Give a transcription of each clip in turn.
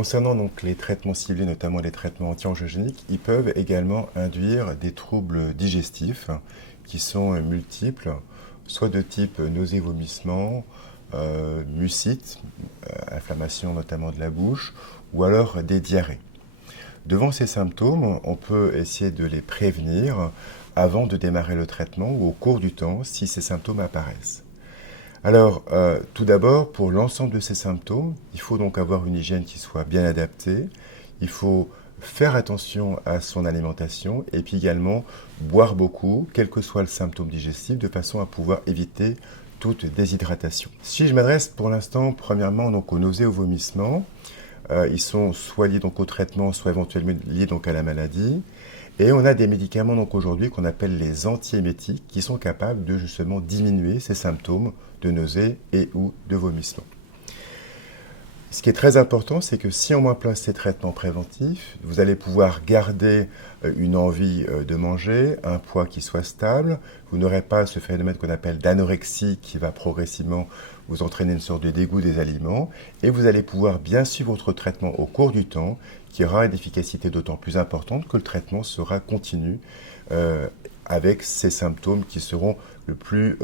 Concernant donc les traitements ciblés, notamment les traitements anti-angiogéniques, ils peuvent également induire des troubles digestifs qui sont multiples, soit de type nausées, vomissements, mucite, inflammation notamment de la bouche, ou alors des diarrhées. Devant ces symptômes, on peut essayer de les prévenir avant de démarrer le traitement ou au cours du temps si ces symptômes apparaissent. Alors, tout d'abord, pour l'ensemble de ces symptômes, il faut donc avoir une hygiène qui soit bien adaptée. Il faut faire attention à son alimentation et puis également boire beaucoup, quel que soit le symptôme digestif, de façon à pouvoir éviter toute déshydratation. Si je m'adresse pour l'instant, premièrement, donc aux nausées, aux vomissements, ils sont soit liés donc au traitement, soit éventuellement liés donc à la maladie. Et on a des médicaments donc aujourd'hui qu'on appelle les antiémétiques qui sont capables de justement diminuer ces symptômes de nausées et ou de vomissements. Ce qui est très important, c'est que si on met en place ces traitements préventifs, vous allez pouvoir garder une envie de manger, un poids qui soit stable. Vous n'aurez pas ce phénomène qu'on appelle d'anorexie qui va progressivement vous entraîner une sorte de dégoût des aliments. Et vous allez pouvoir bien suivre votre traitement au cours du temps, qui aura une efficacité d'autant plus importante que le traitement sera continu avec ces symptômes qui seront le plus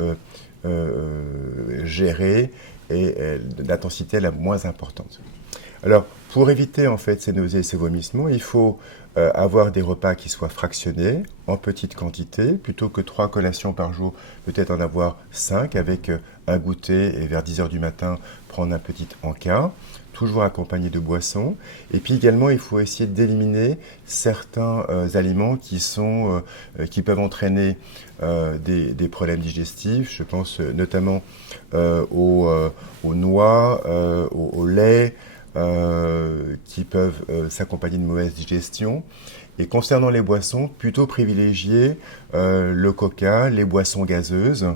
gérés et l'intensité la moins importante. Alors, pour éviter en fait ces nausées et ces vomissements, il faut avoir des repas qui soient fractionnés, en petite quantité, plutôt que 3 collations par jour, peut-être en avoir 5 avec un goûter et vers 10 heures du matin, prendre un petit encas, toujours accompagné de boissons. Et puis également, il faut essayer d'éliminer certains aliments qui peuvent entraîner des problèmes digestifs. Je pense notamment aux noix, au lait, qui peuvent s'accompagner de mauvaise digestion. Et concernant les boissons, plutôt privilégier le coca, les boissons gazeuses,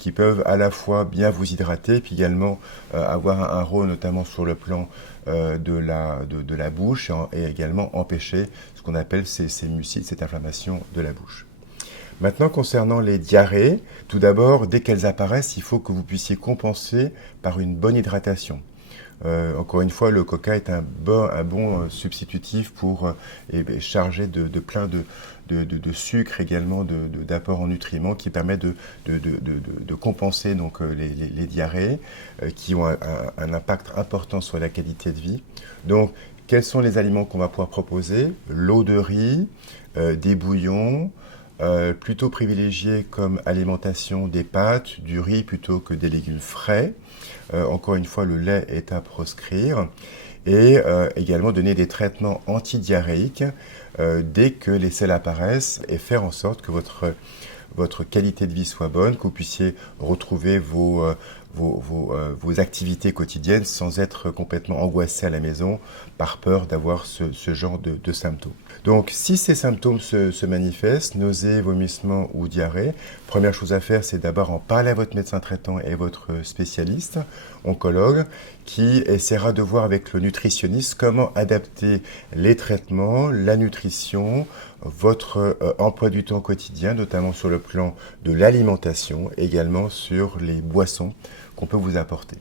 qui peuvent à la fois bien vous hydrater, puis également avoir un rôle notamment sur le plan de la bouche et également empêcher ce qu'on appelle ces mucites, cette inflammation de la bouche. Maintenant, concernant les diarrhées, tout d'abord, dès qu'elles apparaissent, il faut que vous puissiez compenser par une bonne hydratation. Encore une fois, le coca est un bon substitutif pour chargé de plein de sucre, également d'apports en nutriments qui permettent de compenser donc, les diarrhées qui ont un impact important sur la qualité de vie. Donc, quels sont les aliments qu'on va pouvoir proposer? L'eau de riz, des bouillons, plutôt privilégié comme alimentation des pâtes, du riz plutôt que des légumes frais. Encore une fois, le lait est à proscrire. Et également donner des traitements antidiarrhéiques dès que les selles apparaissent et faire en sorte que votre qualité de vie soit bonne, que vous puissiez retrouver vos activités quotidiennes sans être complètement angoissé à la maison par peur d'avoir ce genre de symptômes. Donc, si ces symptômes se manifestent, nausées, vomissements ou diarrhée, première chose à faire, c'est d'abord en parler à votre médecin traitant et votre spécialiste, oncologue, qui essaiera de voir avec le nutritionniste comment adapter les traitements, la nutrition, votre emploi du temps quotidien, notamment sur le plan de l'alimentation, également sur les boissons qu'on peut vous apporter.